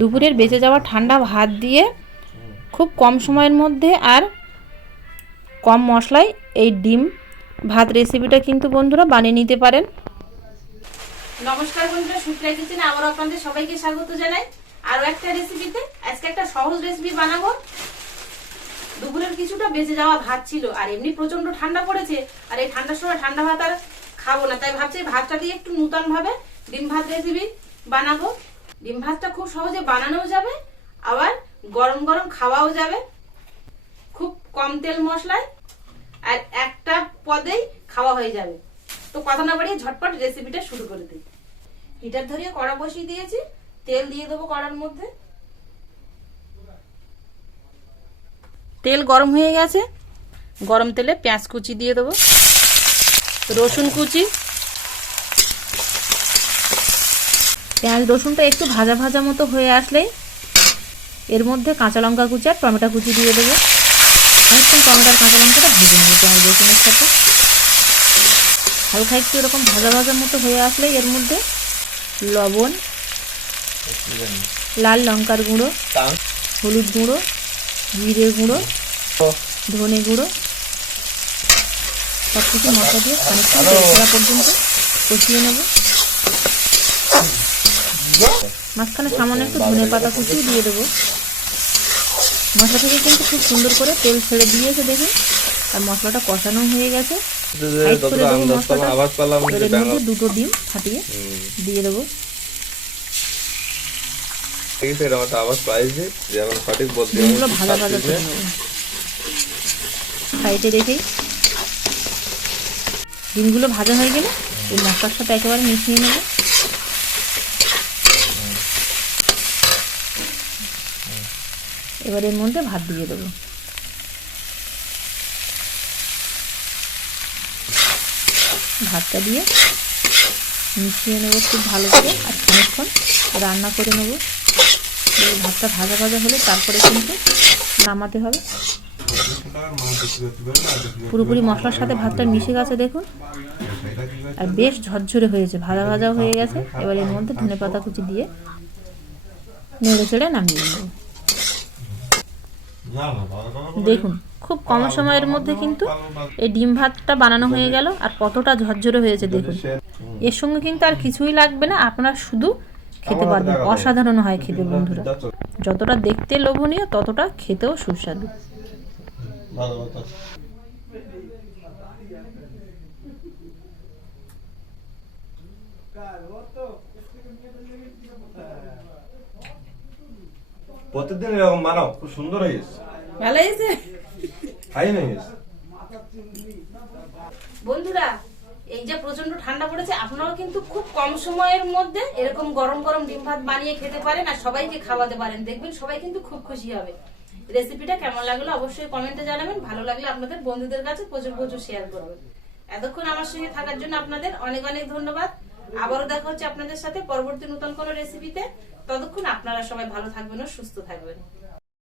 দুপুরের বেঁচে যাওয়া ঠান্ডা ভাত দিয়ে খুব কম সময়ের মধ্যে আর কম মশলায় এই ডিম ভাত রেসিপিটা কিন্তু বন্ধুরা বানিয়ে নিতে পারেন। নমস্কার বন্ধুরা, সুপ্রিয়া কিচেনে আবার আপনাদের সবাইকে স্বাগত জানাই আরও একটা রেসিপিতে। আজকে একটা সহজ রেসিপি বানাবো। দুপুরের কিছুটা বেঁচে যাওয়া ভাত ছিল, আর এমনি প্রচন্ড ঠান্ডা পড়েছে, আর এই ঠান্ডার সময় ঠান্ডা ভাত আর খাবো না, তাই ভাবছি ভাতটা দিয়ে একটু নতুন ভাবে ডিম ভাত রেসিপি বানাবো। ডিম ভাতটা খুব সহজে বানানোও যাবে, আবার গরম গরম খাওয়াও যাবে, খুব কম তেল মশলায়, আর একটা পদেই খাওয়া হয়ে যাবে। তো কথা না বাড়িয়ে ঝটপট রেসিপিটা শুরু করে দিই। হিটার ধরিয়ে কড়া বসিয়ে দিয়েছি, তেল দিয়ে দেবো কড়ার মধ্যে। তেল গরম হয়ে গেছে, গরম তেলে পেঁয়াজ কুচি দিয়ে দেবো, রসুন কুচি। পেঁয়াজ রসুনটা একটু ভাজা ভাজা মতো হয়ে আসলেই এর মধ্যে কাঁচা লঙ্কা কুচি আর টমেটো কুচি দিয়ে দেবো। অনেকক্ষণ টমেটো আর কাঁচা লঙ্কাটা ভেজে নেবো পেঁয়াজ রসুনের সাথে। হালকা একটু এরকম ভাজা ভাজা মতো হয়ে আসলেই এর মধ্যে লবণ, লাল লঙ্কার গুঁড়ো, হলুদ গুঁড়ো, জিরে গুঁড়ো, ধনে গুঁড়ো সব কিছু মশলা দিয়ে খানিকক্ষণ তেল পর্যন্ত কষিয়ে নেব। মাঝখানে সামান্য একটু ধনে পাতা কুচি দিয়ে দেবো। মশলা থেকে কিন্তু খুব সুন্দর করে তেল ছেড়ে দিয়েছে দেখুন, আর মশলাটা কষানো হয়ে গেছে। এর মধ্যে দুটো ডিম ফাটিয়ে দিয়ে দেবো। ডিমগুলো ভাজা ভাজা করে নেবো। সাইডে রেখেই ডিমগুলো ভাজা হয়ে গেলে এই মশলার সাথে একেবারে মিশিয়ে নেব। এবার এর মধ্যে ভাত দিয়ে দেবো। ভাতটা দিয়ে মিশিয়ে নেব খুব ভালো করে, আর খানিকক্ষণ রান্না করে নেব। ভাতটা ভাজা ভাজা হলে তারপরে কিন্তু নামাতে হবে। পুরোপুরি মশলার সাথে ভাতটা মিশে গেছে দেখুন, আর বেশ ঝরঝরে হয়েছে, ভাজা ভাজা হয়ে গেছে। এবার এর মধ্যে ধনে পাতা কুচি দিয়ে নেড়ে চেড়ে নামিয়ে নেব। দেখুন খুব কম সময়ের মধ্যে কিন্তু এই ডিম ভাতটা বানানো হয়ে গেল, আর কতটা ঝরঝরে হয়েছে দেখুন। এর সঙ্গে কিন্তু আর কিছুই লাগবে না, আপনারা শুধু খেতে পারবেন। অসাধারণ হয় খেতে বন্ধুরা, যতটা দেখতে লোভনীয় ততটা খেতেও সুস্বাদু। প্রতিদিন এরকম বানাও, খুব সুন্দর হয়েছে। ভালো হয়েছে, খাই নাই বন্ধুরা। এই যে প্রচন্ড ঠান্ডা পড়েছে, আপনারাও কিন্তু খুব কম সময়ের মধ্যে এরকম গরম গরম ডিম ভাত বানিয়ে খেতে পারেন, আর সবাইকে খাওয়াতে পারেন। দেখবেন সবাই কিন্তু খুব খুশি হবে। রেসিপিটা কেমন লাগলো অবশ্যই কমেন্টে জানাবেন। ভালো লাগলে আপনাদের বন্ধুদের কাছে প্রচুর প্রচুর শেয়ার করবেন। এতক্ষণ আমার সঙ্গে থাকার জন্য আপনাদের অনেক অনেক ধন্যবাদ। আবারও দেখা হচ্ছে আপনাদের সাথে পরবর্তী নতুন কোনো রেসিপিতে। ততক্ষণ আপনারা সবাই ভালো থাকবেন ও সুস্থ থাকবেন।